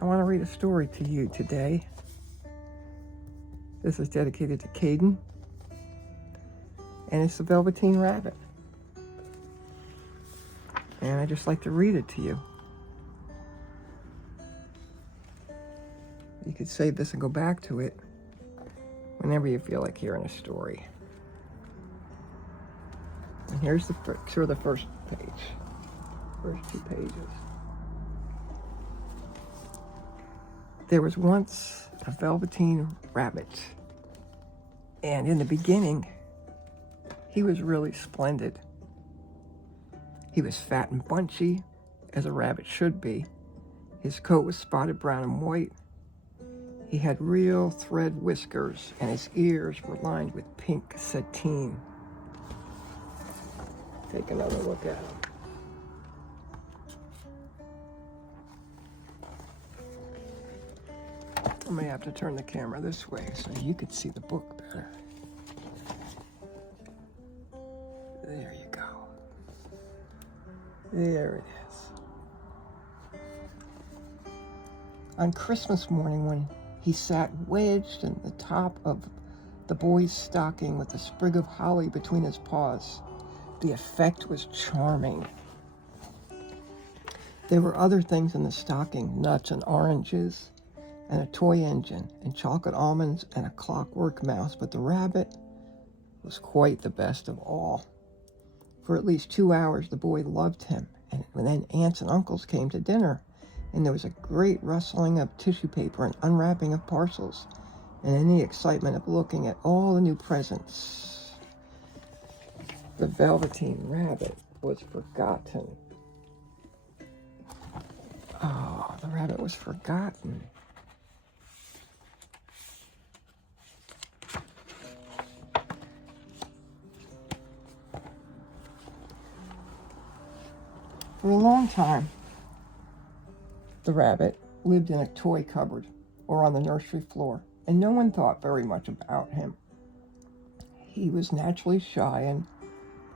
I want to read a story to you today. This is dedicated to Caden, and it's the Velveteen Rabbit. And I just like to read it to you. You could save this and go back to it whenever you feel like hearing a story. And here's the picture of the first page. First 2 pages. There was once a Velveteen Rabbit, and in the beginning, he was really splendid. He was fat and bunchy, as a rabbit should be. His coat was spotted brown and white. He had real thread whiskers, and his ears were lined with pink sateen. Take another look at him. I may have to turn the camera this way so you could see the book better. There you go. There it is. On Christmas morning, when he sat wedged in the top of the boy's stocking with a sprig of holly between his paws, the effect was charming. There were other things in the stocking, nuts and oranges, and a toy engine, and chocolate almonds, and a clockwork mouse, but the rabbit was quite the best of all. For at least 2 hours, the boy loved him, and then aunts and uncles came to dinner, and there was a great rustling of tissue paper and unwrapping of parcels, and in the excitement of looking at all the new presents, the Velveteen Rabbit was forgotten. Oh, the rabbit was forgotten. For a long time, the rabbit lived in a toy cupboard or on the nursery floor, and no one thought very much about him. He was naturally shy, and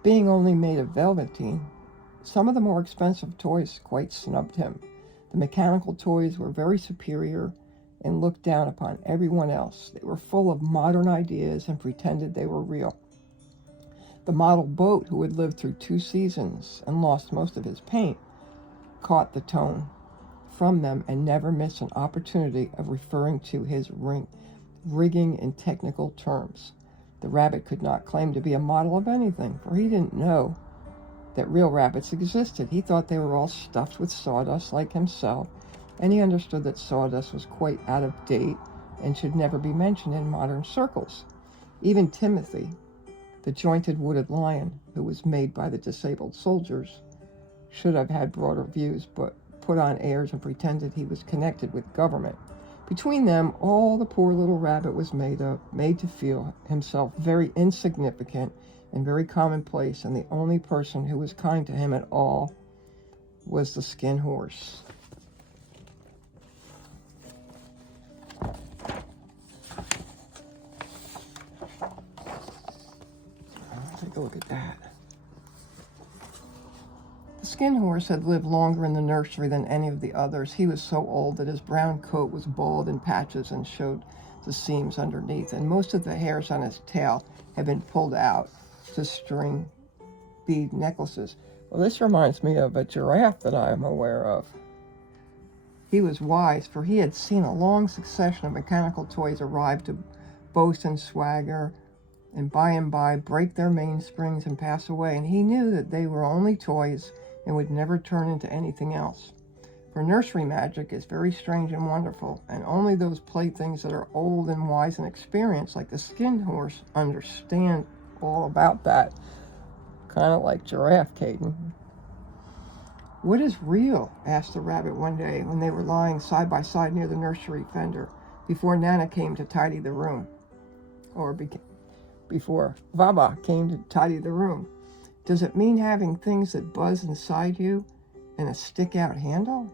being only made of velveteen, some of the more expensive toys quite snubbed him. The mechanical toys were very superior and looked down upon everyone else. They were full of modern ideas and pretended they were real. The model boat, who had lived through 2 seasons and lost most of his paint, caught the tone from them and never missed an opportunity of referring to his rigging in technical terms. The rabbit could not claim to be a model of anything, for he didn't know that real rabbits existed. He thought they were all stuffed with sawdust like himself, and he understood that sawdust was quite out of date and should never be mentioned in modern circles. Even Timothy, the jointed wooded lion, who was made by the disabled soldiers, should have had broader views, but put on airs and pretended he was connected with government. Between them, all the poor little rabbit was made to feel himself very insignificant and very commonplace, and the only person who was kind to him at all was the skin horse. Take a look at that. The skin horse had lived longer in the nursery than any of the others. He was so old that his brown coat was bald in patches and showed the seams underneath, and most of the hairs on his tail had been pulled out to string bead necklaces. Well, this reminds me of a giraffe that I am aware of. He was wise, for he had seen a long succession of mechanical toys arrive to boast and swagger, and by break their mainsprings and pass away, and he knew that they were only toys and would never turn into anything else. For nursery magic is very strange and wonderful, and only those playthings that are old and wise and experienced, like the skin horse, understand all about that. Kind of like Giraffe, Caden. "What is real?" asked the rabbit one day when they were lying side by side near the nursery fender, before Nana came to tidy the room. Before Baba came to tidy the room. "Does it mean having things that buzz inside you and a stick-out handle?"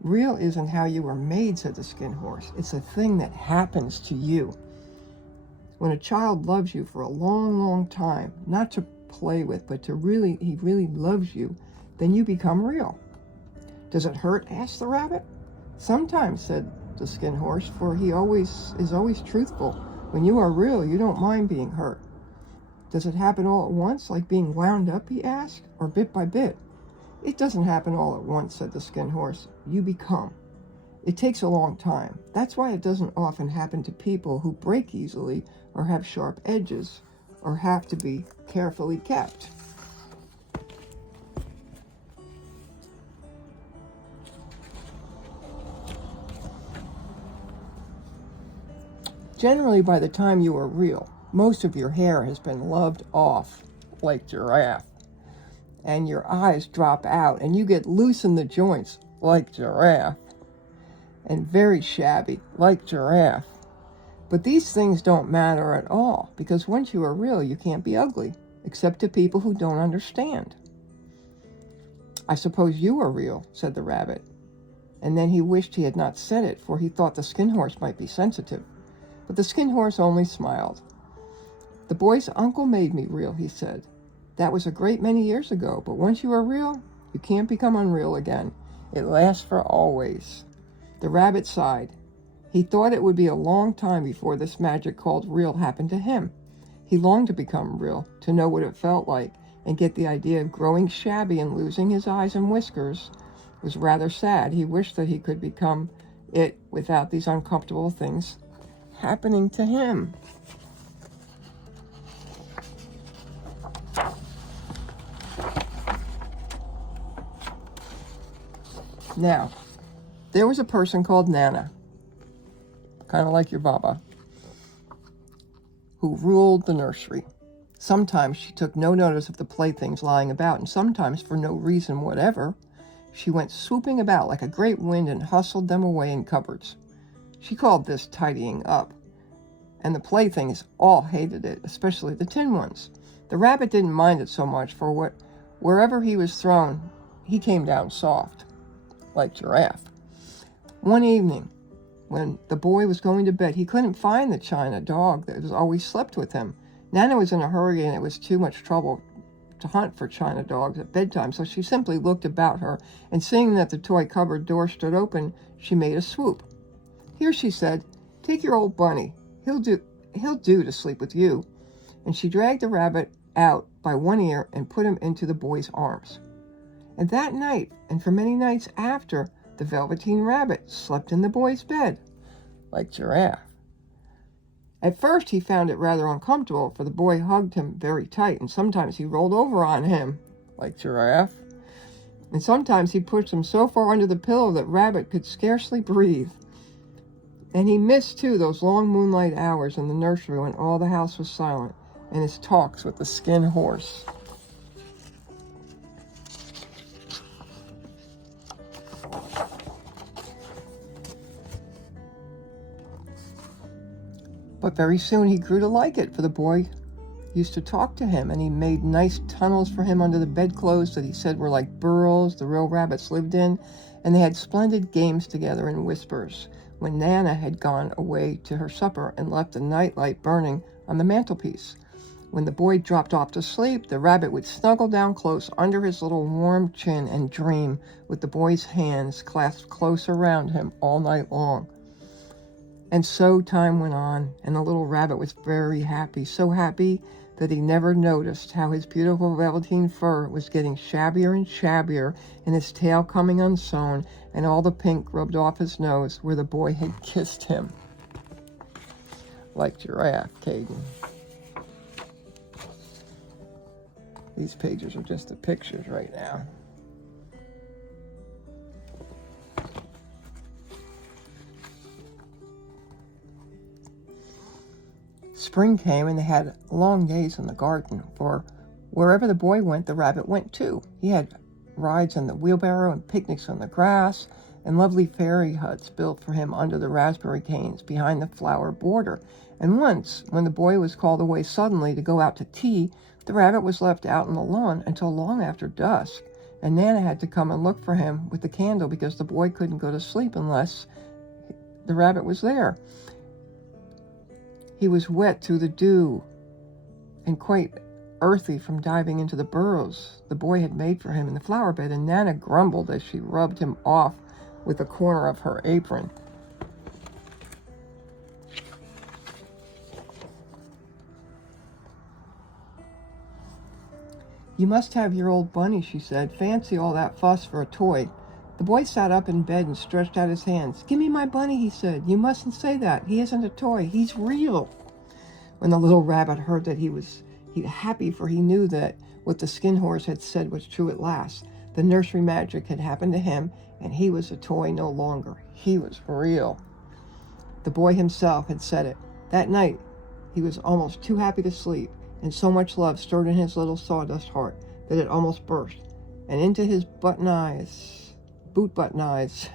"Real isn't how you were made," said the skin horse. "It's a thing that happens to you. When a child loves you for a long, long time, not to play with, but he really loves you, then you become real." "Does it hurt?" asked the rabbit. Sometimes, said the Skin Horse, for he is always truthful. When you are real, you don't mind being hurt. Does it happen all at once, like being wound up, he asked, or bit by bit? It doesn't happen all at once, said the Skin Horse. You become. It takes a long time. That's why it doesn't often happen to people who break easily or have sharp edges or have to be carefully kept. Generally, by the time you are real, most of your hair has been loved off, like giraffe, and your eyes drop out, and you get loose in the joints, like giraffe, and very shabby, like giraffe. But these things don't matter at all, because once you are real, you can't be ugly, except to people who don't understand. I suppose you are real, said the rabbit, and then he wished he had not said it, for he thought the Skin Horse might be sensitive. But the Skin Horse only smiled. The boy's uncle made me real, he said. That was a great many years ago, but once you are real, you can't become unreal again. It lasts for always. The rabbit sighed. He thought it would be a long time before this magic called real happened to him. He longed to become real, to know what it felt like, and get the idea of growing shabby and losing his eyes and whiskers was rather sad. He wished that he could become it without these uncomfortable things happening to him. Now, there was a person called Nana, kind of like your Baba, who ruled the nursery. Sometimes she took no notice of the playthings lying about, and sometimes, for no reason whatever, she went swooping about like a great wind and hustled them away in cupboards. She called this tidying up, and the playthings all hated it, especially the tin ones. The rabbit didn't mind it so much, for wherever he was thrown, he came down soft, like giraffe. One evening, when the boy was going to bed, he couldn't find the china dog that always slept with him. Nana was in a hurry, and it was too much trouble to hunt for china dogs at bedtime, so she simply looked about her, and seeing that the toy cupboard door stood open, she made a swoop. Here, she said, take your old bunny. He'll do to sleep with you. And she dragged the rabbit out by one ear and put him into the boy's arms. And that night, and for many nights after, the Velveteen Rabbit slept in the boy's bed, like giraffe. At first, he found it rather uncomfortable, for the boy hugged him very tight, and sometimes he rolled over on him, like giraffe. And sometimes he pushed him so far under the pillow that Rabbit could scarcely breathe. And he missed, too, those long moonlight hours in the nursery when all the house was silent, and his talks with the Skin Horse. But very soon he grew to like it, for the boy used to talk to him, and he made nice tunnels for him under the bedclothes that he said were like burrows the real rabbits lived in, and they had splendid games together in whispers when Nana had gone away to her supper and left the nightlight burning on the mantelpiece. When the boy dropped off to sleep, the rabbit would snuggle down close under his little warm chin and dream with the boy's hands clasped close around him all night long. And so time went on, and the little rabbit was very happy, so happy that he never noticed how his beautiful velveteen fur was getting shabbier and shabbier, and his tail coming unsewn, and all the pink rubbed off his nose where the boy had kissed him. Like giraffe, Caden. These pages are just the pictures right now. Spring came, and they had long days in the garden, for wherever the boy went, the rabbit went too. He had rides on the wheelbarrow and picnics on the grass, and lovely fairy huts built for him under the raspberry canes behind the flower border. And once, when the boy was called away suddenly to go out to tea, the rabbit was left out on the lawn until long after dusk, and Nana had to come and look for him with the candle because the boy couldn't go to sleep unless the rabbit was there. He was wet through the dew and quite earthy from diving into the burrows the boy had made for him in the flower bed, and Nana grumbled as she rubbed him off with the corner of her apron. "You must have your old bunny," she said. "Fancy all that fuss for a toy." The boy sat up in bed and stretched out his hands. "Give me my bunny," he said. "You mustn't say that. He isn't a toy. He's real." When the little rabbit heard that, he was happy, for he knew that what the skin horse had said was true at last. The nursery magic had happened to him, and he was a toy no longer. He was real. The boy himself had said it. That night, he was almost too happy to sleep, and so much love stirred in his little sawdust heart that it almost burst. And into his boot button eyes,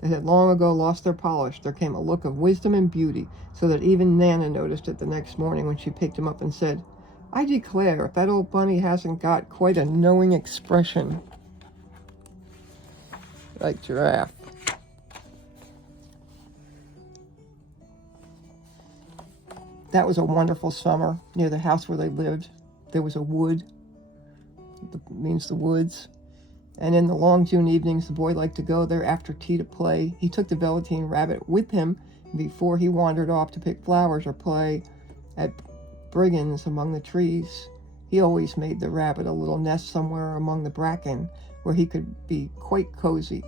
that had long ago lost their polish, there came a look of wisdom and beauty, so that even Nana noticed it the next morning when she picked him up and said, "I declare, if that old bunny hasn't got quite a knowing expression." Like Giraffe. That was a wonderful summer. Near the house where they lived, there was a wood. Means the woods. And in the long June evenings, the boy liked to go there after tea to play. He took the Velveteen Rabbit with him before he wandered off to pick flowers or play at brigands among the trees. He always made the rabbit a little nest somewhere among the bracken where he could be quite cozy,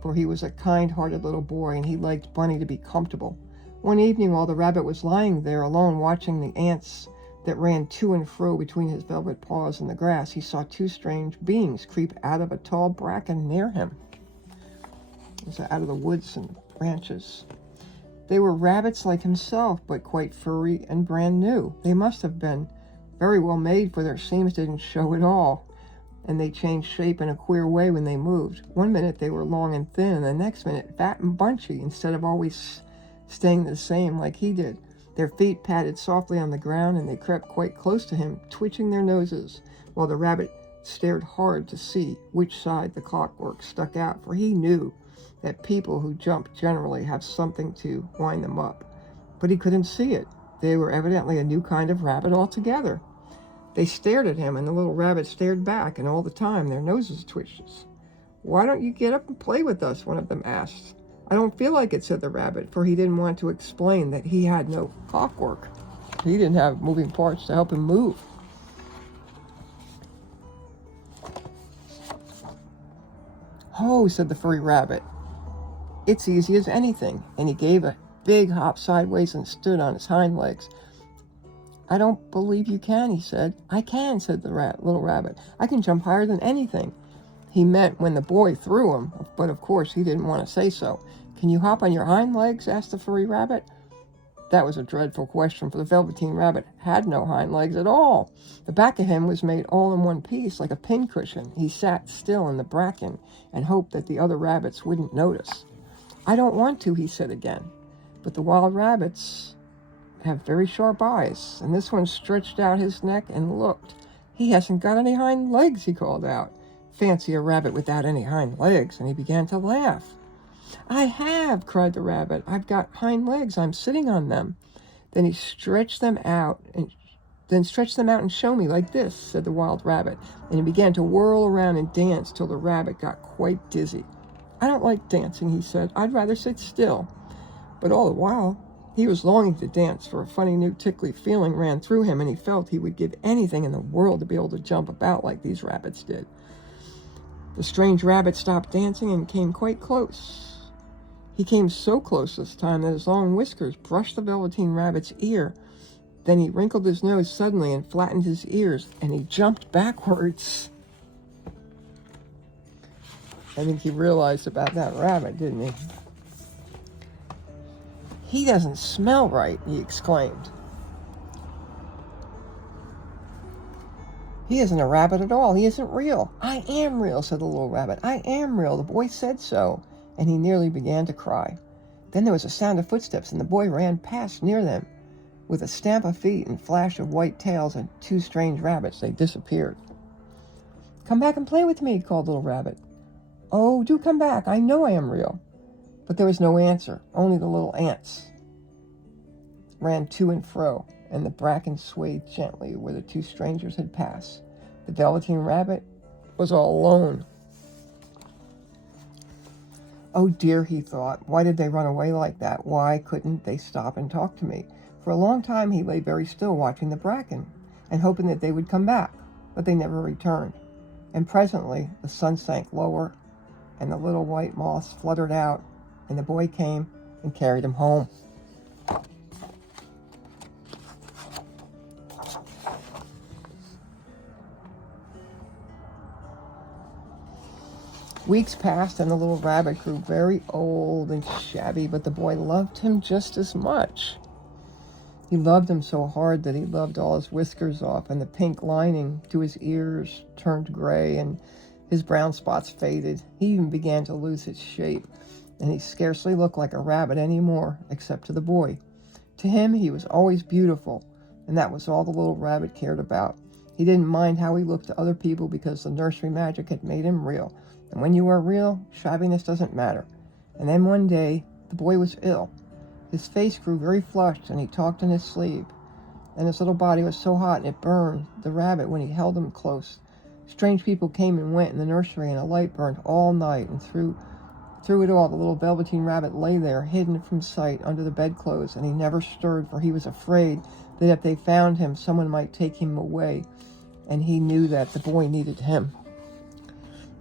for he was a kind-hearted little boy and he liked Bunny to be comfortable. One evening, while the rabbit was lying there alone watching the ants that ran to and fro between his velvet paws in the grass, he saw two strange beings creep out of a tall bracken near him. It was out of the woods and branches. They were rabbits like himself, but quite furry and brand new. They must have been very well made, for their seams didn't show at all, and they changed shape in a queer way when they moved. One minute they were long and thin, and the next minute fat and bunchy, instead of always staying the same like he did. Their feet patted softly on the ground, and they crept quite close to him, twitching their noses, while the rabbit stared hard to see which side the clockwork stuck out, for he knew that people who jump generally have something to wind them up. But he couldn't see it. They were evidently a new kind of rabbit altogether. They stared at him, and the little rabbit stared back, and all the time their noses twitched. "Why don't you get up and play with us?" one of them asked. "I don't feel like it," said the rabbit, for he didn't want to explain that he had no clockwork. He didn't have moving parts to help him move. "Oh," said the furry rabbit, "it's easy as anything," and he gave a big hop sideways and stood on his hind legs. "I don't believe you can," he said. "I can," said the little rabbit. "I can jump higher than anything." He meant when the boy threw him, but of course he didn't want to say so. "Can you hop on your hind legs?" asked the furry rabbit. That was a dreadful question, for the Velveteen Rabbit had no hind legs at all. The back of him was made all in one piece, like a pincushion. He sat still in the bracken and hoped that the other rabbits wouldn't notice. "I don't want to," he said again. But the wild rabbits have very sharp eyes, and this one stretched out his neck and looked. "He hasn't got any hind legs," he called out. "Fancy a rabbit without any hind legs," and he began to laugh. "I have," cried the rabbit. "I've got hind legs. I'm sitting on them." Then he stretched them out and show me like this," said the wild rabbit, and he began to whirl around and dance till the rabbit got quite dizzy. "I don't like dancing," he said. "I'd rather sit still." But all the while, he was longing to dance, for a funny new tickly feeling ran through him, and he felt he would give anything in the world to be able to jump about like these rabbits did. The strange rabbit stopped dancing and came quite close. He came so close this time that his long whiskers brushed the Velveteen Rabbit's ear. Then he wrinkled his nose suddenly and flattened his ears, and he jumped backwards. I think he realized about that rabbit, didn't he? "He doesn't smell right," he exclaimed. "He isn't a rabbit at all. He isn't real." "I am real," said the little rabbit. "I am real. The boy said so." And he nearly began to cry. Then there was a sound of footsteps, and the boy ran past near them. With a stamp of feet and flash of white tails and two strange rabbits, they disappeared. "Come back and play with me," called the little rabbit. "Oh, do come back. I know I am real." But there was no answer. Only the little ants ran to and fro, and the bracken swayed gently where the two strangers had passed. The Velveteen Rabbit was all alone. Oh dear, he thought, why did they run away like that? Why couldn't they stop and talk to me? For a long time he lay very still watching the bracken and hoping that they would come back, but they never returned. And presently the sun sank lower and the little white moths fluttered out, and the boy came and carried him home. Weeks passed and the little rabbit grew very old and shabby, but the boy loved him just as much. He loved him so hard that he loved all his whiskers off, and the pink lining to his ears turned gray, and his brown spots faded. He even began to lose his shape, and he scarcely looked like a rabbit anymore, except to the boy. To him, he was always beautiful, and that was all the little rabbit cared about. He didn't mind how he looked to other people because the nursery magic had made him real. And when you are real, shabbiness doesn't matter. And then one day, the boy was ill. His face grew very flushed, and he talked in his sleep. And his little body was so hot, and it burned the rabbit when he held him close. Strange people came and went in the nursery, and a light burned all night. And through it all, the little Velveteen Rabbit lay there, hidden from sight under the bedclothes, and he never stirred, for he was afraid that if they found him, someone might take him away. And he knew that the boy needed him.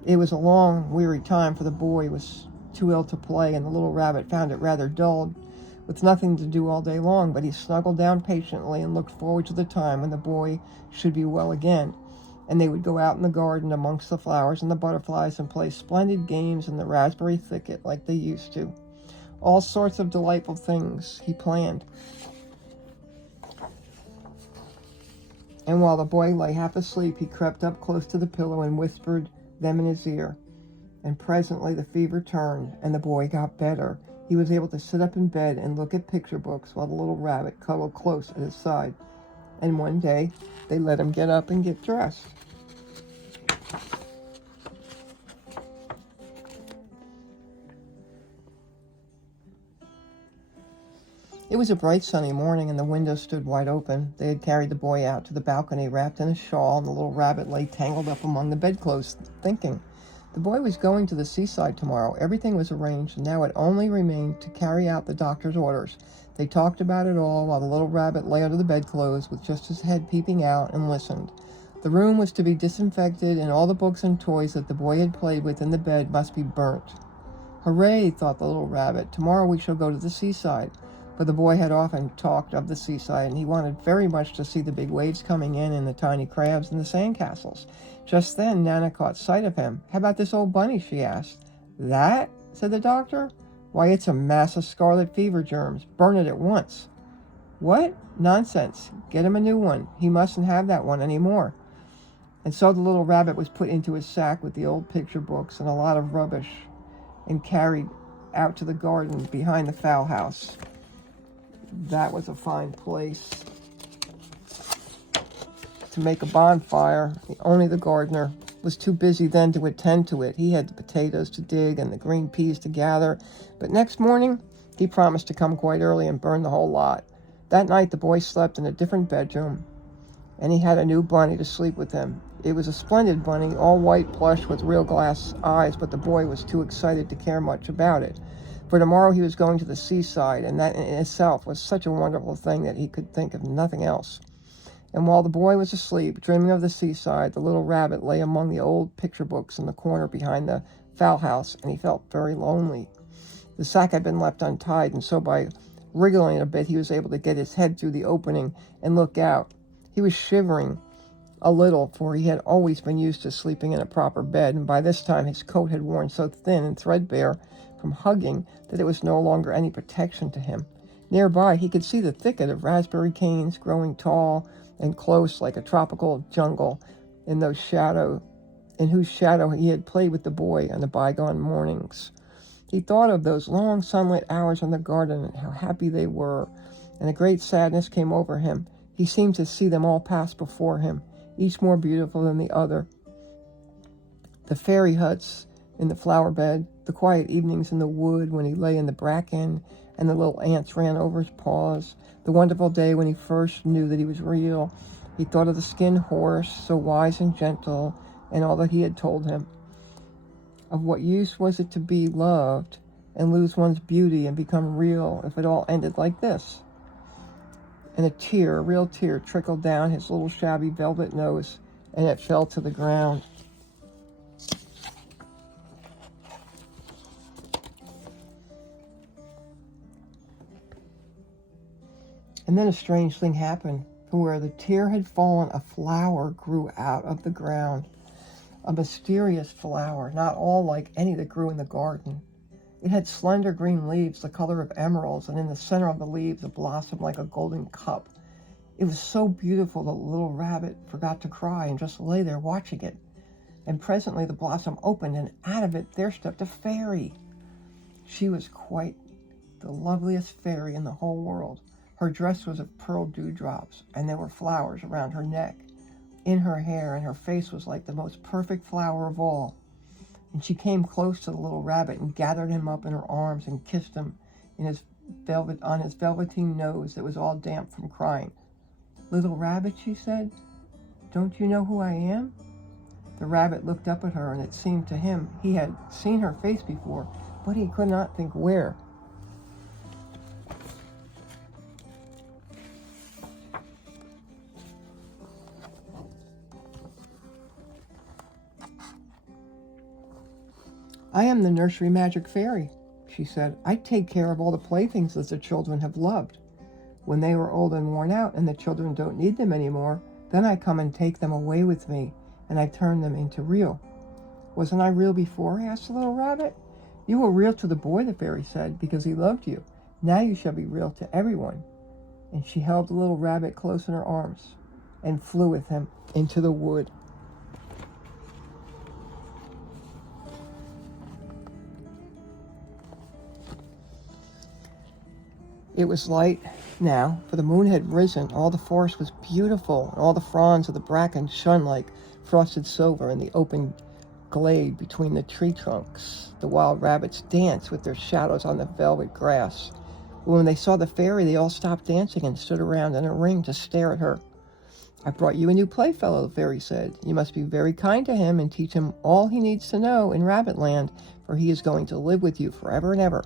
It was a long, weary time, for the boy was too ill to play, and the little rabbit found it rather dull, with nothing to do all day long, but he snuggled down patiently and looked forward to the time when the boy should be well again, and they would go out in the garden amongst the flowers and the butterflies and play splendid games in the raspberry thicket like they used to. All sorts of delightful things he planned. And while the boy lay half asleep, he crept up close to the pillow and whispered them in his ear. And presently the fever turned, and the boy got better. He was able to sit up in bed and look at picture books while the little rabbit cuddled close at his side. And one day, they let him get up and get dressed. It was a bright sunny morning, and the window stood wide open. They had carried the boy out to the balcony wrapped in a shawl, and the little rabbit lay tangled up among the bedclothes, thinking. The boy was going to the seaside tomorrow. Everything was arranged, and now it only remained to carry out the doctor's orders. They talked about it all while the little rabbit lay under the bedclothes with just his head peeping out, and listened. The room was to be disinfected, and all the books and toys that the boy had played with in the bed must be burnt. Hooray, thought the little rabbit. Tomorrow we shall go to the seaside. For the boy had often talked of the seaside, and he wanted very much to see the big waves coming in and the tiny crabs and the sandcastles. Just then Nana caught sight of him. "How about this old bunny?" she asked. "That?" said the doctor. "Why, it's a mass of scarlet fever germs. Burn it at once." "What? Nonsense. Get him a new one. He mustn't have that one any more." And so the little rabbit was put into his sack with the old picture books and a lot of rubbish and carried out to the garden behind the fowl house. That was a fine place to make a bonfire. Only the gardener was too busy then to attend to it. He had the potatoes to dig and the green peas to gather. But next morning, he promised to come quite early and burn the whole lot. That night, the boy slept in a different bedroom, and he had a new bunny to sleep with him. It was a splendid bunny, all white plush with real glass eyes, but the boy was too excited to care much about it. For tomorrow he was going to the seaside, and that in itself was such a wonderful thing that he could think of nothing else. And while the boy was asleep, dreaming of the seaside, the little rabbit lay among the old picture books in the corner behind the fowl house, and he felt very lonely. The sack had been left untied, and so by wriggling a bit, he was able to get his head through the opening and look out. He was shivering a little, for he had always been used to sleeping in a proper bed, and by this time his coat had worn so thin and threadbare from hugging that it was no longer any protection to him. Nearby, he could see the thicket of raspberry canes growing tall and close like a tropical jungle in whose shadow he had played with the boy on the bygone mornings. He thought of those long sunlit hours in the garden and how happy they were, and a great sadness came over him. He seemed to see them all pass before him, each more beautiful than the other. The fairy huts in the flower bed, the quiet evenings in the wood when he lay in the bracken and the little ants ran over his paws, the wonderful day when he first knew that he was real. He thought of the skinned horse, so wise and gentle, and all that he had told him. Of what use was it to be loved and lose one's beauty and become real if it all ended like this? And a real tear, trickled down his little shabby velvet nose, and it fell to the ground. And then a strange thing happened. From where the tear had fallen, a flower grew out of the ground. A mysterious flower, not all like any that grew in the garden. It had slender green leaves the color of emeralds, and in the center of the leaves a blossom like a golden cup. It was so beautiful that the little rabbit forgot to cry and just lay there watching it. And presently the blossom opened, and out of it there stepped a fairy. She was quite the loveliest fairy in the whole world. Her dress was of pearl dewdrops, and there were flowers around her neck, in her hair, and her face was like the most perfect flower of all. And she came close to the little rabbit and gathered him up in her arms and kissed him on his velveteen nose that was all damp from crying. "Little rabbit," she said, "don't you know who I am?" The rabbit looked up at her, and it seemed to him he had seen her face before, but he could not think where. "I am the nursery magic fairy," she said. "I take care of all the playthings that the children have loved. When they are old and worn out and the children don't need them anymore, then I come and take them away with me, and I turn them into real." "Wasn't I real before?" asked the little rabbit. "You were real to the boy," the fairy said, "because he loved you. Now you shall be real to everyone." And she held the little rabbit close in her arms and flew with him into the wood. It was light now, for the moon had risen. All the forest was beautiful, and all the fronds of the bracken shone like frosted silver in the open glade between the tree trunks. The wild rabbits danced with their shadows on the velvet grass. But when they saw the fairy, they all stopped dancing and stood around in a ring to stare at her. "I brought you a new playfellow," the fairy said. "You must be very kind to him and teach him all he needs to know in Rabbitland, for he is going to live with you forever and ever."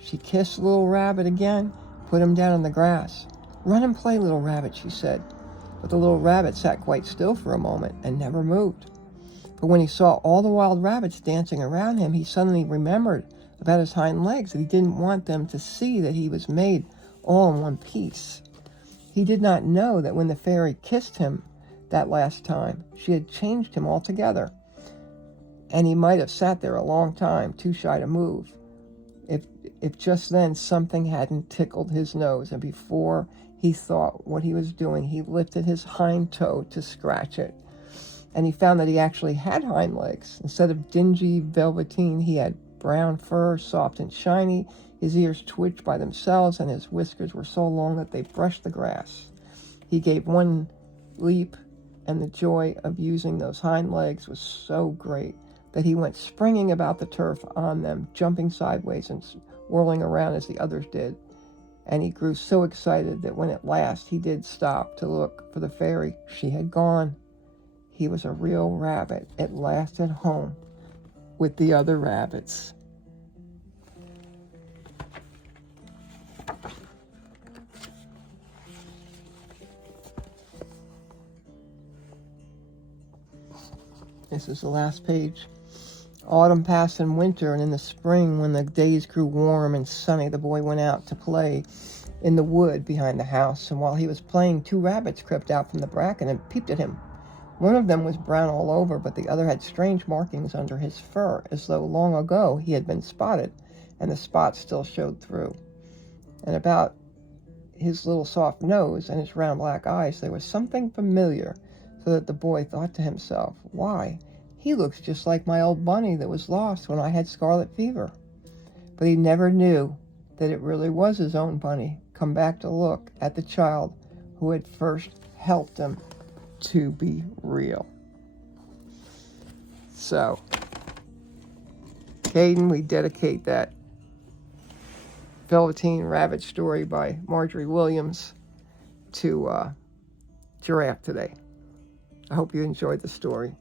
She kissed the little rabbit again, put him down on the grass. "Run and play, little rabbit," she said. But the little rabbit sat quite still for a moment and never moved. But when he saw all the wild rabbits dancing around him, he suddenly remembered about his hind legs, that he didn't want them to see that he was made all in one piece. He did not know that when the fairy kissed him that last time, she had changed him altogether. And he might have sat there a long time, too shy to move, if just then something hadn't tickled his nose, and before he thought what he was doing, he lifted his hind toe to scratch it. And he found that he actually had hind legs. Instead of dingy velveteen, he had brown fur, soft and shiny. His ears twitched by themselves, and his whiskers were so long that they brushed the grass. He gave one leap, and the joy of using those hind legs was so great that he went springing about the turf on them, jumping sideways and whirling around as the others did. And he grew so excited that when at last he did stop to look for the fairy, she had gone. He was a real rabbit at last at home with the other rabbits. This is the last page. Autumn passed in winter, and in the spring, when the days grew warm and sunny, the boy went out to play in the wood behind the house. And while he was playing, two rabbits crept out from the bracken and peeped at him. One of them was brown all over, but the other had strange markings under his fur, as though long ago he had been spotted, and the spots still showed through. And about his little soft nose and his round black eyes there was something familiar, so that the boy thought to himself, "Why, he looks just like my old bunny that was lost when I had scarlet fever." But he never knew that it really was his own bunny, come back to look at the child who had first helped him to be real. So, Caden, we dedicate that Velveteen Rabbit story by Marjorie Williams to Giraffe today. I hope you enjoyed the story.